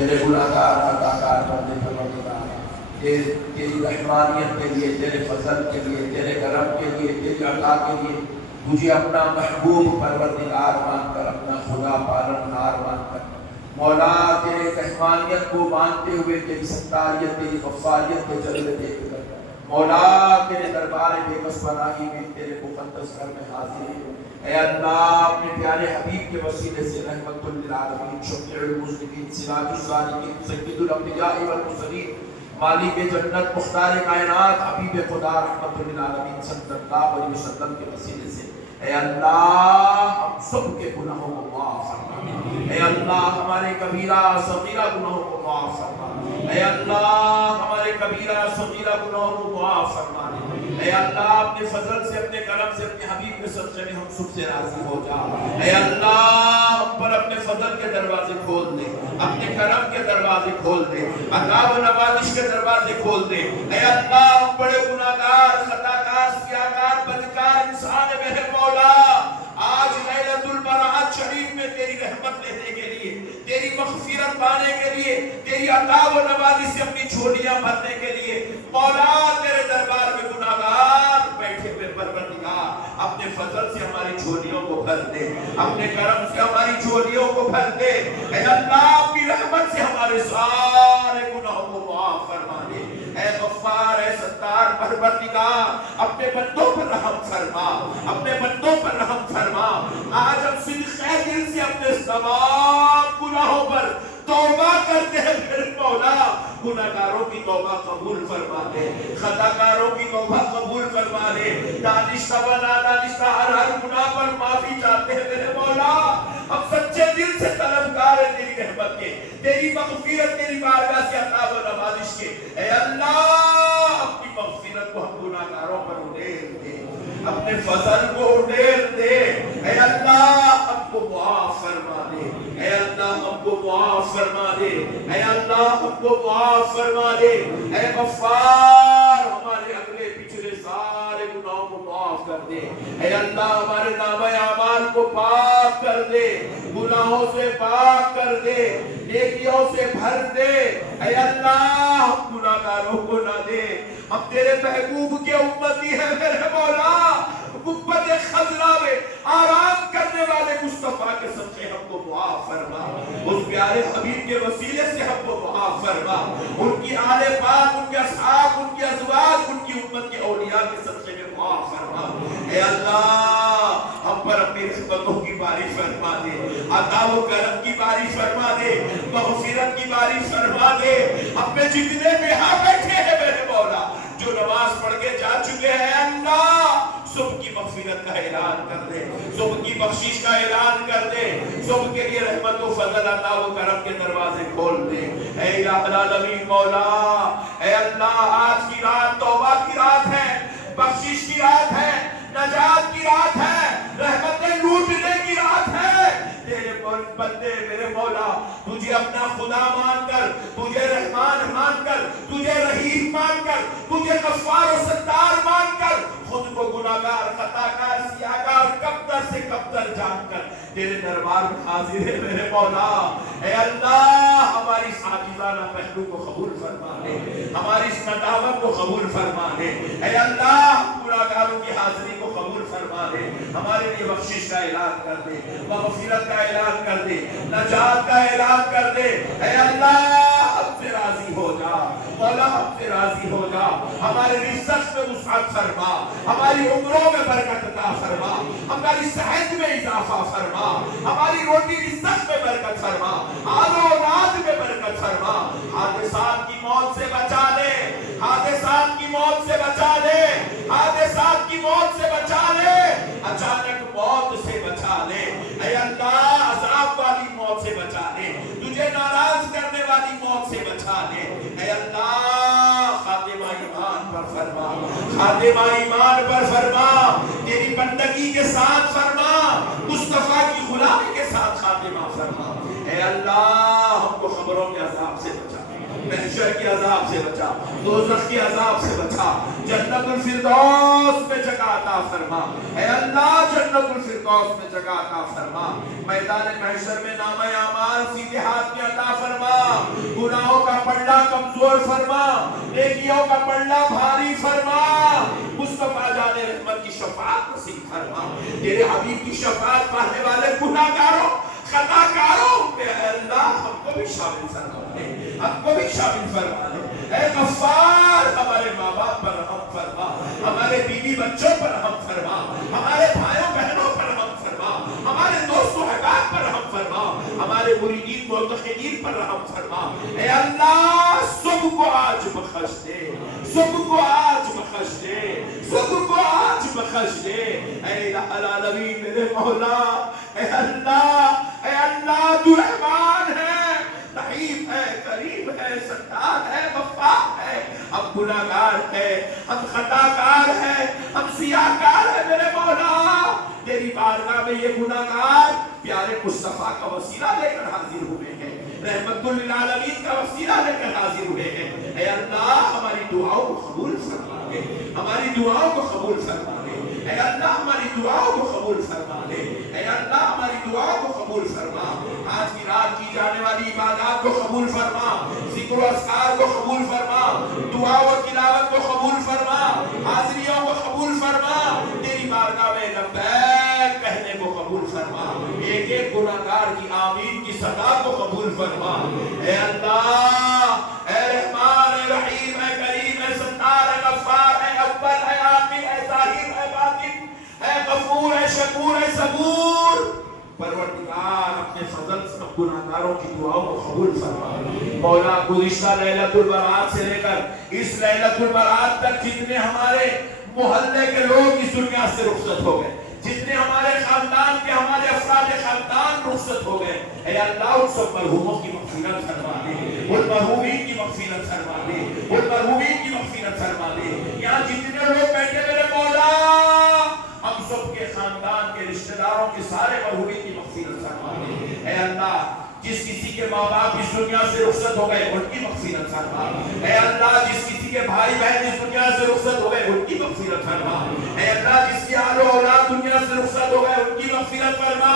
تیرے گناہگار خطاکار بندے پروردگار تیری رحمانیت کے لیے، تیرے فضل کے لیے، تیرے کرم کے لیے، تیری عطا کے لیے تجھے اپنا محبوب پروردگار مان کر، اپنا خدا پالنہار مان کر، مولا تیرے رحمانیت کو مانتے ہوئے، تیری ستاریت، تیری غفاریت کے جلوے دیکھ کر مولا تیرے دربار بے بس پناہی میں تیرے مقدس گھر میں حاضر ہیں۔ اے اللہ اپنے پیارے حبیب کے وسیلے سے رحمت للعالمین، شفیع المذنبین، سراج الصالحین، سید الانبیاء والمرسلین، مالک جنت، مختار کائنات، حبیب خدا رحمت للعالمین صلی اللہ علیہ وسلم کے وسیلے سے اے اللہ ہم سب کے گناہوں کو معاف فرما، اے اللہ ہمارے کبیرہ صغیرہ گناہوں کو معاف فرما، اے اللہ ہمارے کبیرہ صغیرہ گناہوں کو معاف فرما، اے اللہ اپنے فضل سے، اپنے کرم سے، اپنے حبیب کے صدقے میں ہم سب سے راضی ہو جا، اے اللہ ہم پر اپنے فضل کے دروازے کھول دے، اپنے کرم کے دروازے کھول دے، عطا و نوازش کے دروازے کھول دے، اے اللہ ہم بڑے گناہگار، خطاکار، سیاہکار، بدکار انسان ہے میرے مولا، آج لیلۃ البراءت شریف میں تیری رحمت لینے کے لیے، تیری مغفرت پانے کے لیے، تیری عطا و نوازش سے اپنی جھولیاں بھرنے کے لیے مولا تیرے دربار میں گناہگار بیٹھے ہوئے پروردگار اپنے فضل سے ہماری جھولیوں کو بھر دے، اپنے کرم سے ہماری جھولیوں کو بھر دے، اے اللہ اپنی رحمت سے ہمارے سارے گناہوں کو معاف فرما دے، اے غفار، اے ستار پروردگار اپنے بندوں پر رحم فرما، اپنے بندوں پر رحم فرما، آج ہم صدق دل سے اپنے تمام گناہوں پر توبہ کرتے ہیں پھر مولا گناہگاروں کی توبہ قبول فرما دے، خطاکاروں کی توبہ قبول فرما دے، دانشتہ و نادانشتہ ہر گناہ پر معافی چاہتے ہیں میرے مولا، ہم سچے دل سے طلبگار ہیں تیری رحمت کے، تیری مغفرت، تیری بارگاہ سے عطا و نوازش کے، اے اللہ اپنی مغفرت کو ہم گناہگاروں پر اڈیر دے، اپنے فضل کو اڈیر دے، اے اللہ ہم کو معاف فرما دے، اے اللہ ہم کو معاف فرما دے، اے اللہ ہم کو معاف فرما دے، اے غفار ہمارے اگلے پچھلے سارے گناہوں کو معاف کر دے، اے اللہ ہمارے نامہ اعمال کو پاک کر دے، گناہوں سے پاک کر دے، نیکیوں سے بھر دے، اے اللہ ہم گناہگاروں کو نہ دے، ہم تیرے محبوب کے امتی ہیں میرے مولا، گنبد خضرا میں آرام کرنے والے مصطفیٰ کے صدقے ہم کو معاف فرما، اس پیارے حبیب کے وسیلے سے ہم کو معاف فرما، ان کی آل پاک، ان کے اصحاب، ان کے ازواج، ان کی امت کے اولیاء کے صدقے میں معاف فرما، اے اللہ ہم پر اپنی رحمتوں کی بارش فرما دے، عطا و کرم کی بارش فرما دے، مغفرت کی بارش فرما دے، ہم پہ جتنے بھی ہاں بیٹھے ہیں میرے مولا جو نماز پڑھ کے جا چکے ہیں اللہ سب کی مغفرت کا اعلان کر دے، سب کی بخشش کا اعلان کر دے، سب کے لیے رحمت و فضل عطا و کرم کے دروازے کھول دے، اے الہ العالمین مولا، اے اللہ آج کی رات توبہ کی رات ہے، بخشش کی رات ہے، نجات کی رات ہے، رحمتیں لوٹنے کی رات ہے، تیرے بندے میرے مولا تجھے اپنا خدا مان کر، تجھے رحمان مان کر، تجھے رحیم مان کر، تجھے غفار و ستار مان کر، خود کو گناہگار، خطاکار، سیاہکار، کبتر سے کبتر جان کر تیرے دربار میں حاضر ہے میرے مولا، اے اللہ ہماری اس عاجزانہ پہلو کو قبول فرما لے، ہماری اس ندامت کو قبول فرما لے، اے اللہ گناہگاروں کی حاضری کو قبول فرما لے، ہمارے لیے بخشش کا اعلان کر دے، مغفرت کا اعلان کر دے، نجات کا اعلان کر دے، اے اللہ ہم سے راضی ہو جا مولا، ہم سے راضی ہو جا، ہمارے رزق میں وسعت فرما، ہماری عمروں میں برکت عطا فرما، ہماری صحت میں اضافہ فرما، ہماری روٹی رزق میں برکت فرما، آل و اولاد میں برکت فرما، حادثات کی موت سے بچا لے، حادثات کی موت سے بچا لے، حادثات کی موت سے بچا لے، اچانک موت سے بچا لے، اے اللہ عذاب والی موت سے بچا لے، تجھے ناراض کرنے والی موت سے بچا لے، اے اللہ خاتمہ ایمان پر فرما، خاتمہ ایمان پر فرما، تیری بندگی کے ساتھ فرما، مصطفیٰ کی غلامی کے ساتھ خاتمہ فرما، اے اللہ ہم کو خبروں کے عذاب سے بچا، محشر کی عذاب سے بچا، دوزخ کی عذاب سے بچا، جنت الفردوس میں جگہ عطا فرما، اے اللہ جنت الفردوس میں جگہ عطا فرما، میدان محشر میں نامہ اعمال سیدھے ہاتھ میں عطا فرما، اللہ کمزور فرما، نیکیوں کا پلڑا بھاری فرما، مصطفیٰ جان رحمت کی شفاعت نصیب فرما، تیرے حبیب کی شفاعت پانے والے گناہگاروں خطا کاروں پہ اے اللہ ہم کو بھی شامل فرما لے، ہم کو بھی شامل فرما لے۔ اے غفار ہمارے ماں باپ پر رحم فرما، ہمارے بیوی بچوں پر رحم فرما، ہمارے بھائیوں بہنوں پر رحم فرما، ہمارے دوست و احباب پر رحم فرما، ہمارے مریدین معتقدین پر رحم فرما۔ اے اللہ سب کو آج بخش دے، سب کو آج بخش دے، سب کو آج بخش دے۔ اے الہ العالمین میرے مولا، اے اللہ تو رحمان ہے، رحیم ہے، کریم ہے، ستار ہے، غفار ہے۔ ہم گناہگار ہیں، ہم خطا کار ہیں، ہم سیاہکار ہیں میرے مولا، تیری بارگاہ میں یہ گناہگار پیارے مصطفیٰ کا وسیلہ لے کر حاضر ہوئے ہیں، رحمت للعالمین کا وسیلہ لے کر حاضر ہوئے ہیں۔ اے اللہ ہماری دعاؤں کو قبول فرما لے، ہماری دعاؤں کو قبول فرما لے، اے اللہ ہماری دعاؤں کو قبول فرما لے، اے اللہ ہماری دعاؤں کو قبول فرما۔ آج کی رات کی جانے والی عبادات کو قبول فرما، ذکر و اذکار کو قبول فرما، دعا و تلاوت کو قبول فرما، حاضریوں کو قبول فرما، تیری بارگاہ میں لبیک کہنے کو قبول فرما، ایک ایک گناہگار کی آمین کی صدا کو قبول فرما۔ اے اللہ، اے رحمان، اے رحیم، اے کریم، اے ستار، اے غفار، اے اول، اے آخر، اے ظاہر، اے باطن، اے غفور، اے شکور، اے صبور، پروردگار اپنے فضل سے گناہگاروں کی دعاؤں کو قبول فرما۔ مولا گزشتہ لیلۃ البرات سے لے کر اس لیلۃ البرات تک جتنے ہمارے محلے کے لوگ اس دنیا سے رخصت ہو گئے، جتنے ہمارے خاندان کے ہمارے افراد خاندان رخصت ہو گئے، اے اللہ ان سب مرحوموں کی مغفرت فرما دے، ان مرحومین کی مغفرت فرما دے، ان مرحومین کی مغفرت فرما دے۔ یہاں جتنے لوگ بیٹھے میرے مولا، ہم سب کے خاندان کے رشتہ داروں کے سارے مرحومین کی مغفرت فرما دے۔ اے اللہ جس کسی کے ماں باپ اس دنیا سے رخصت ہو گئے ان کی مغفرت فرما۔ اے اللہ جس کسی کے بھائی بہن اس دنیا سے رخصت ہو گئے ان کی مغفرت فرما۔ اے اللہ جس کی آل و اولاد دنیا سے رخصت ہو گئے ان کی مغفرت فرما۔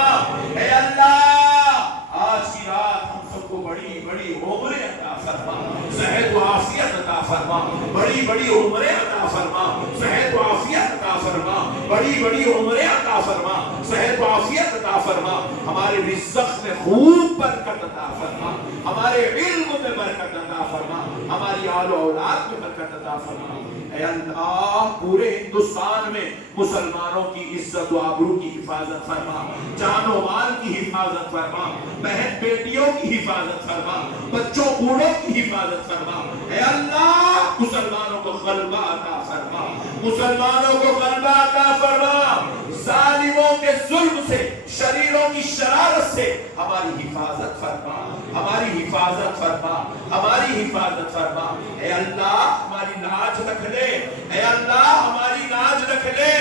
اے اللہ آج کی رات ہم سب کو بڑی بڑی عمریں عطا فرما، صحت و عافیت عطا فرما، بڑی بڑی عمریں عطا فرما، صحت و عافیت عطا فرما، بڑی بڑی عمریں عطا فرما، صحت و عافیت عطا فرما، ہمارے رزق میں خوب برکت عطا فرما، ہمارے علم میں برکت عطا فرما، ہماری آل و اولاد میں برکت عطا فرما۔ اے اللہ پورے ہندوستان میں مسلمانوں کی عزت و آبرو کی حفاظت فرما، جان و مال کی حفاظت فرما، بہن بیٹیوں کی حفاظت فرما، بچوں بوڑھوں کی حفاظت فرما۔ اے اللہ مسلمانوں کو غلبہ عطا فرما، مسلمانوں کو غلبہ عطا فرما، ظالموں کے ظلم سے، شریروں کی شرارت سے ہماری حفاظت فرما، ہماری حفاظت فرما، ہماری حفاظت فرما۔ اے اللہ ہماری لاج رکھ لے، اے اللہ ہماری لاج رکھ لے،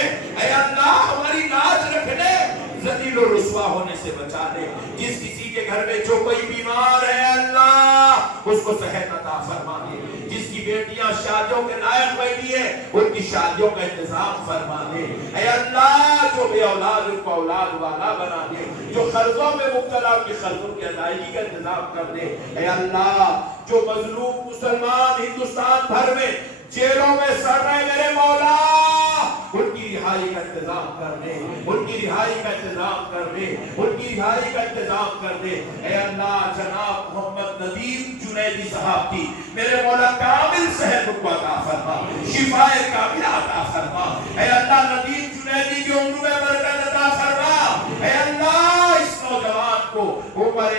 اے اللہ ہماری لاج رکھ لے، ذلیل و رسوا ہونے سے بچا لے۔ جس کسی کے گھر میں جو کوئی بیمار ہے اللہ اس کو صحت عطا فرما دے، جس کی بیٹیاں شادیوں کے لائق بیٹھی ہیں ان کی شادیوں کا انتظام فرما دے۔ اے اللہ جو بے اولاد ان کو اولاد والا بنا دے، جو قرضوں میں مبتلا ان کی قرضوں کی ادائیگی کا انتظام کر دے۔ اے اللہ جو مظلوم مسلمان ہندوستان بھر میں جیلوں میں سڑ رہے میرے مولا ان کی رہائی کا انتظام کر دے، ان کی رہائی کا انتظام کر دے، ان کی رہائی کا انتظام کر دے۔ اے اللہ جناب محمد ندیم جنیدی صاحب کی میرے مولا کامل صحت کو عطا فرما، شفاء کاملہ عطا فرما۔ اے اللہ ندیم جنیدی کی عمر میں برکت عطا فرما۔ اے اللہ اس نوجوان کو عمر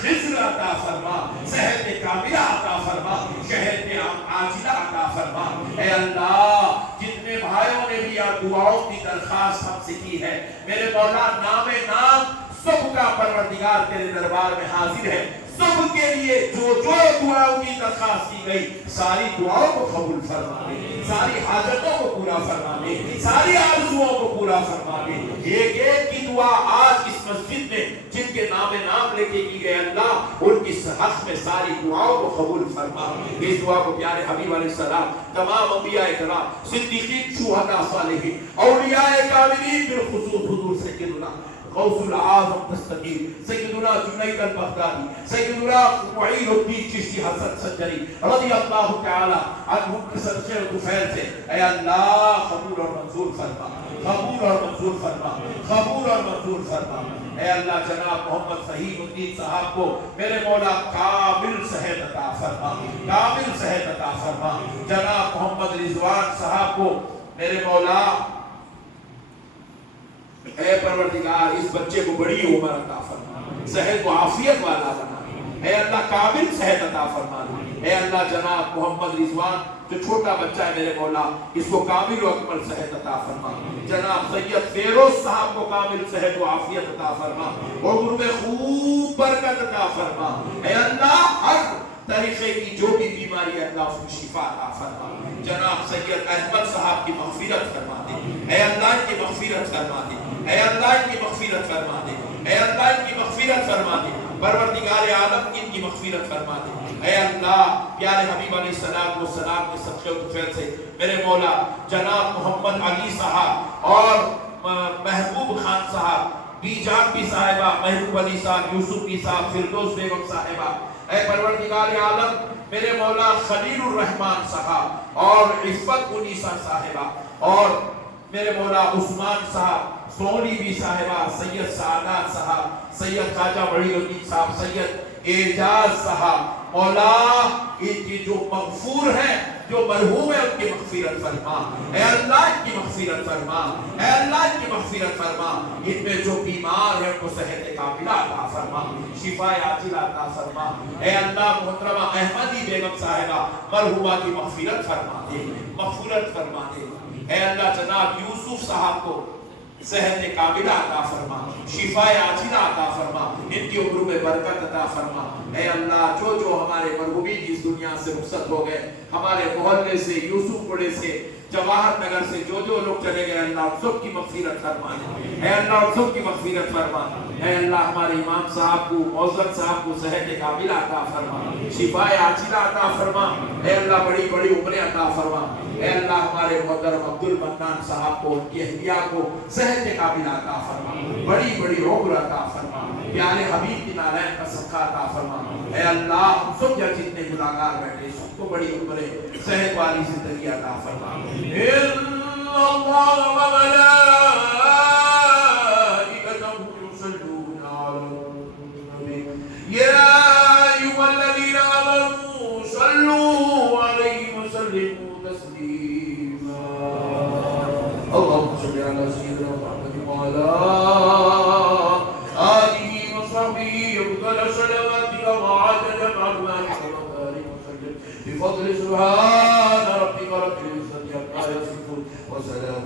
خضر عطا فرما، صحت کاملہ عطا فرما، صحت عاجلہ عطا فرما۔ اے اللہ جتنے بھائیوں نے بھی یاد دعاؤں کی درخواست ہم سے کی ہے میرے مولا نام سب کا پروردگار تیرے دربار میں حاضر ہے، سب کے لیے جو جو دعاؤں کی درخواست کی گئی ساری دعاؤں کو قبول فرما دے، ساری حاجتوں کو پورا فرما دے، ساری آرزوؤں کو پورا فرما دے۔ ایک ایک کی دعا آج اس مسجد میں جن کے نام لے کے کی گئے اللہ ان کی حق میں ساری دعاؤں کو قبول فرما۔ اس دعا کو پیارے حبیب علیہ السلام تمام انبیاء کرام، صدیقین، شہداء، صالحین، اولیاء کاملین بالخصوص حضور سیدنا غوث العظم دستگیر سیدنا جنید البغدادی سیدنا معین الدین چشتی حسن سنجری رضی اللہ تعالی عنہم کے صدقے و طفیل سے اے اللہ قبول اور منظور فرما قبول اور منظور فرما قبول اور منظور فرما اے اللہ جناب محمد فہیم الدین صاحب کو میرے مولا کامل صحت عطا فرما کامل صحت عطا فرما جناب محمد رضوان صاحب کو میرے مولا اے پروردگار اس بچے کو بڑی عمر عطا فرما صحت و عافیت والا بنا اے اللہ کامل صحت عطا فرما اے اللہ جناب محمد رضوان جو چھوٹا بچہ ہے میرے مولا اس کو کامل و اکمل صحت عطا فرما جناب سید فیروز صاحب کو کامل صحت و عافیت عطا فرما عمر میں خوب برکت عطا فرما اے اللہ ہر طریقے کی جو بھی بیماری ہے اللہ اس کو شفا عطا فرما جناب سید احمد صاحب کی مغفرت فرما دے اے اللہ ان کی مغفرت فرما دے اے اللہ ان کی مغفرت فرما دے اے اللہ ان کی مغفرت فرما دے پروردگار عالم ان کی مغفرت فرما دے اے اللہ پیارے حبیب علیہ السلام کے صدقے و طفیل سے میرے مولا جناب محمد علی صاحب اور محبوب خان صاحب بی جان بھی صاحبہ محبوب علی صاحب یوسف بھی صاحب فردوس بیگم صاحبہ اے پروردگار عالم میرے مولا خلیل الرحمن صاحب اور عفت انیسہ صاحبہ اور میرے مولا عثمان صاحب سونی بھی صاحبہ سید سعادات صاحب سید خواجہ وحید الدین صاحب سید اعجاز صاحب مولا ان کی جو مغفور ہیں جو مرحوم ہیں ان کی مغفرت فرما اے اللہ ان کی مغفرت فرما اے اللہ ان کی مغفرت فرما ان میں جو بیمار ہیں ان کو صحت کاملہ عطا فرما شفا عاجلہ عطا فرما اے اللہ محترمہ احمدی بیگم صاحبہ مرحومہ کی مغفرت فرما دے مغفرت فرما دے اے اللہ جناب یوسف صاحب کو صحت کاملہ عطا فرما شفا عاجلہ عطا فرما ان کی عمر میں برکت عطا فرما اے اللہ جو جو ہمارے مرحومین اس دنیا سے رخصت ہو گئے ہمارے محلے سے یوسف پورے سے جواہر نگر سے جو جو لوگ چلے گئے اللہ سب کی مغفرت فرما اے اللہ سب کی مغفرت فرما اے اللہ ہمارے امام صاحب کو موزن صاحب کو صحت کاملہ عطا فرما شفا عاجلہ عطا فرما اے اللہ بڑی بڑی عمریں عطا فرما اے اللہ ہمارے محترم عبد المنان صاحب کو ان کی اہلیہ کو صحت کاملہ عطا فرما بڑی بڑی عمر عطا فرما پیارے حبیب کی نالین کا صدقہ عطا فرما اے اللہ ہم سب یا جتنے گناہگار بیٹھے سب کو بڑی عمریں صحت والی زندگی عطا فرما ان اللہ و ملائکتہ یصلون علی النبی یا ایھا الذین آمنوا صلوا علیہ وسلموا تسلیما اللهم صل على سيدنا محمد وعلى آله وصحبه أفضل صلواتك وعدد معلوماتك وبارك وسلم بفضل سبحان ربك رب العزة عما يصفون وسلام